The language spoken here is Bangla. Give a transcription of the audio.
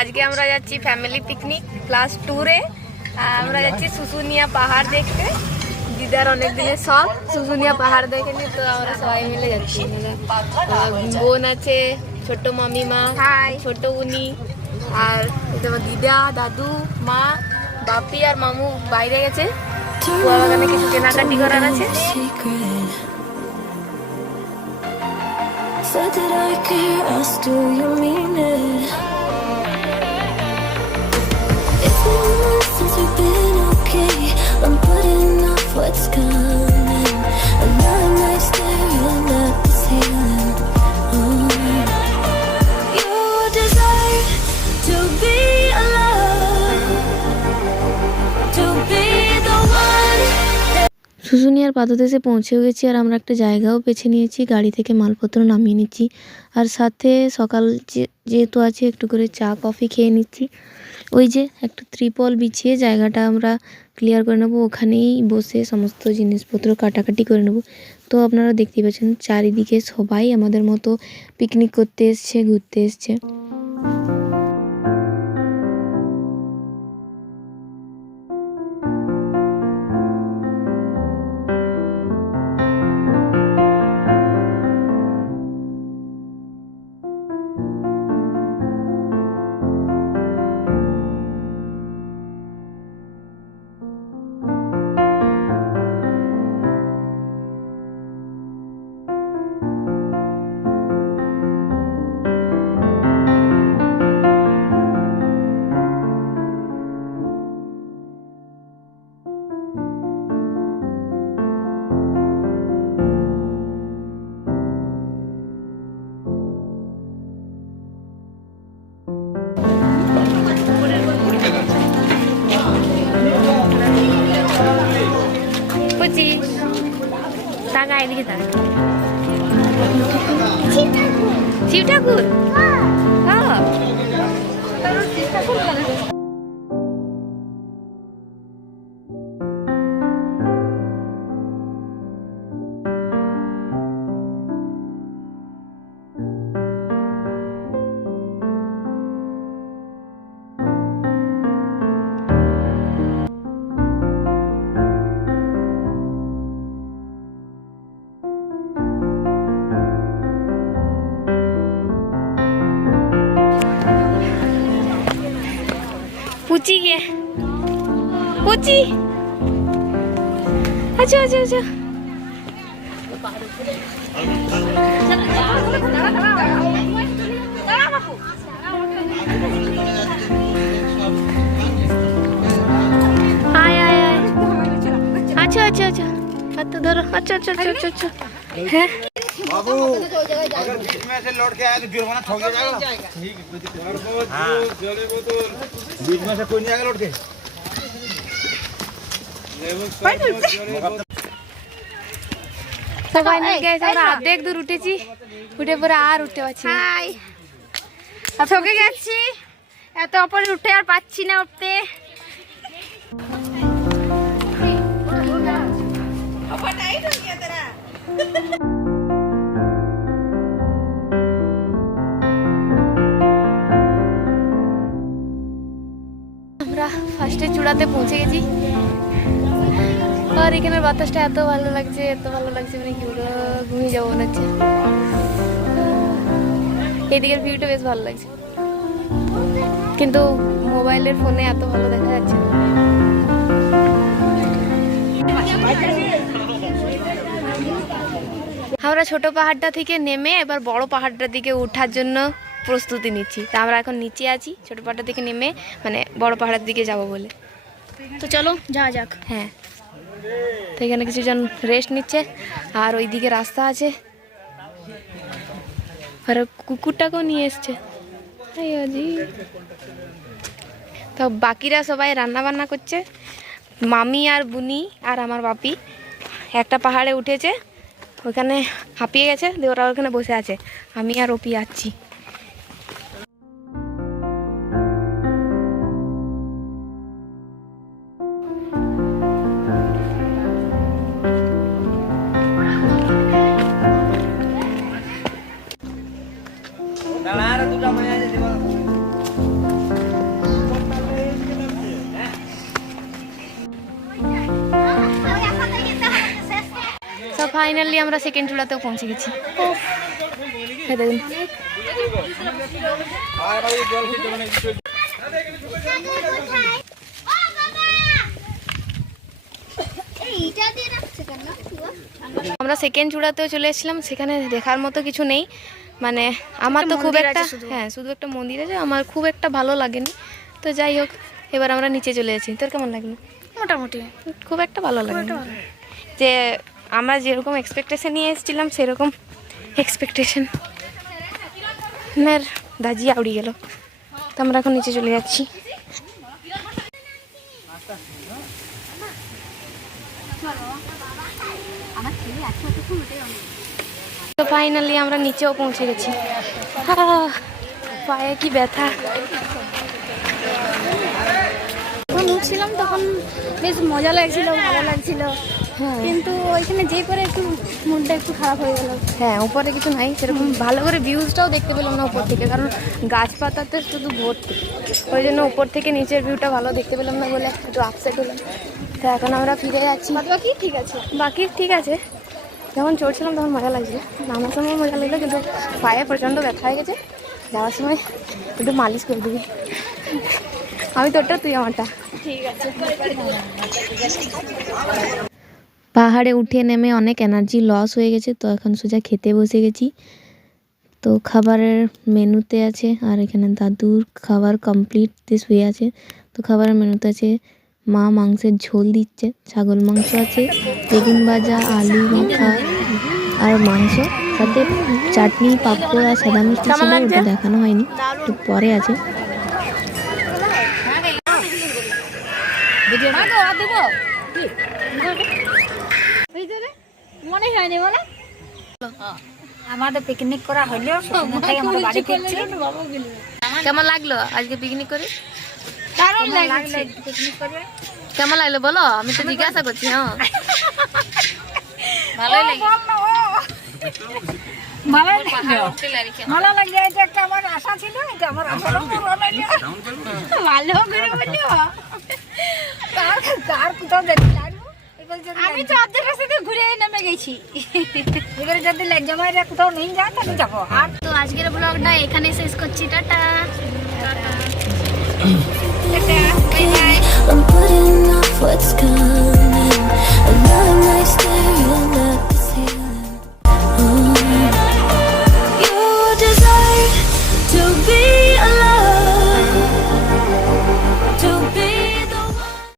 আজকে আমরা যাচ্ছি ফ্যামিলি পিকনিক ক্লাস ট্যুরে। আমরা যাচ্ছি শুশুনিয়া পাহাড় দেখতে। দিদার অনেক দিনের শখ শুশুনিয়া পাহাড় দেখেনি, তো আমরা সবাই মিলে যাচ্ছি। বোন আছে, ছোট মামিমা, ছোট উনি, আর দিদা, দাদু, মা, বাপি আর মামু বাইরে গেছে। কুয়া বাগানে কিছু কেনাকাটি করার আছে। Said that I care, asked do you mean it? It's been months since we've been okay. I'm putting off what's coming. Another night staring at the ceiling. You desire to be alone, to be the one. শুশুনিয়ার পাদদেশে পৌঁছেও গেছি, আর আমরা একটা জায়গাও বেছে নিয়েছি। গাড়ি থেকে মালপত্র নামিয়ে নিচ্ছি, আর সাথে সকাল যেহেতু আছে একটু করে চা কফি খেয়ে নিচ্ছি। ওই যে একটা ত্রিপল বিছিয়ে জায়গাটা আমরা ক্লিয়ার করে নেবো, ওখানেই বসে সমস্ত জিনিসপত্র কাটাকাটি করে নেব। তো আপনারা দেখতেই পাচ্ছেন চারিদিকে সবাই আমাদের মতো পিকনিক করতে এসছে, ঘুরতে এসছে। টাকা এদিকে থাক। শিব ঠাকুর, पूछी गया पूछी। अच्छा अच्छा अच्छा आए आए आए। अच्छा अच्छा अच्छा हाथ धरो। अच्छा अच्छा अच्छा अच्छा अच्छा है बाबू, अगर बीच में से लौट के आया तो जुर्माना ठोक जाएगा। हाँ, बीच में से कोई नहीं आएगा लौट के। সবাই মিলে গেছে, আমরা অর্ধেক দূর উঠেছি, উঠে পরে আর উঠতে পারছি না। থকে গেছি, এত উপরে উঠে আর পাচ্ছি না উঠতে। আমরা ফার্স্টে চূড়াতে পৌঁছে গেছি, আর এখানের বাতাসটা এত ভালো লাগছে, এত ভালো লাগছে, মানে কি বলবো, ঘুমিয়ে যাবো মনে হচ্ছে। এদিকের ভিউটা বেশ ভালো লাগছে, কিন্তু মোবাইলের ফোনে এত ভালো দেখা যাচ্ছে না। আমরা ছোট পাহাড়টা থেকে নেমে এবার বড় পাহাড়টার দিকে ওঠার জন্য প্রস্তুতি নিচ্ছি। তা আমরা এখন নিচে আছি, ছোট পাহাড়টা থেকে নেমে মানে বড় পাহাড়ের দিকে যাব বলে। তো চলো যাওয়া যাক। হ্যাঁ, তো এখানে কিছুজন রেস্ট নিচ্ছে, আর ওইদিকে রাস্তা আছে, আর কুকুরটাকেও নিয়ে এসছে। তো বাকিরা সবাই রান্না বান্না করছে। মামি আর বুনি আর আমার বাপি একটা পাহাড়ে উঠেছে, ওখানে হাঁপিয়ে গেছে, দিয়ে ওরা ওখানে বসে আছে, আমি আর ওপি যাচ্ছি। ফাইনালি আমরা সেকেন্ড চূড়াতেও পৌঁছে গেছি। এই দেখুন আমরা সেকেন্ড চূড়াতেও চলে এসেছিলাম। সেখানে দেখার মতো কিছু নেই, মানে আমার তো খুব একটা, হ্যাঁ শুধু একটা মন্দির আছে, আমার খুব একটা ভালো লাগেনি। তো যাই হোক, এবার আমরা নিচে চলে যাচ্ছি। তোর কেমন লাগলো? মোটামুটি খুব একটা ভালো লাগেনি, যে আমরা যেরকম এক্সপেকটেশন নিয়ে এসেছিলাম সেরকম এক্সপেকটেশনের দাজিয়া উড়ে গেল। তো আমরা এখন নিচে চলে যাচ্ছি। তো ফাইনালি আমরা নিচেও পৌঁছে গেছি। পায়ে কি ব্যথা। যখন উঠছিলাম তখন বেশ মজা লাগছিল, ভালো লাগছিল, কিন্তু ওইখানে যেই পরে একটু মনটা একটু খারাপ হয়ে গেল। হ্যাঁ, উপরে কিছু নাই সেরকম, ভালো করে ভিউজটাও দেখতে পেলাম না উপর থেকে, কারণ গাছপাতাতে শুধু ভর্তি, ওই জন্য উপর থেকে নিচের ভিউটা ভালো দেখতে পেলাম না বলে একটু আপসেট হলাম। তো এখন আমরা ফিরে যাচ্ছি। বাকি ঠিক আছে, বাকি ঠিক আছে, যখন চড়ছিলাম তখন মজা লাগছিল, নামার সময় মজা লাগলো, কিন্তু পায়ে প্রচণ্ড ব্যথা হয়ে গেছে। যাওয়ার সময় একটু মালিশ করে দিবি, আমি তোরটা তুই আমারটা। ঠিক আছে। পাহাড়ে উঠে নেমে অনেক এনার্জি লস হয়ে গেছে, তো এখন সোজা খেতে বসে গেছি। তো খাবারের মেনুতে আছে, আর এখানে দাদুর খাবার কমপ্লিট শুয়ে আছে। তো খাবারের মেনুতে আছে মা মাংসের ঝোল দিচ্ছে, ছাগল মাংস আছে, বেগুন ভাজা, আলু মাখা আর মাংস, সাথে চাটনি, পাঁপড় আর সাদা মিষ্টি ছিল, ওটা দেখানো হয়নি, একটু পরে আছে। মনে হয়নি বলে আমাদের পিকনিক করা হলো, আমরা বাড়ি ফিরছি। কেমন লাগলো আজকে পিকনিক করে? দারুণ লাগছে পিকনিক করে। কেমন লাগলো বলো, আমি তো জিজ্ঞাসা করছি। হ্যাঁ ভালোই লাগে, ভালো লাগছে। এটা একটা আমার আশা ছিল, এটা আমার আশা ভালো করে বললো। কার কোথাও যেতে লাগবো, আমি তো অর্ধেক রাস্তাতে ঘুরে নেমে গেছি। এবারে যদি লেক জামাইরা কোথাও নেই যায় তাহলে যাবো। আর তো আজকের ব্লগটা এখানে শেষ করছি, টাটা।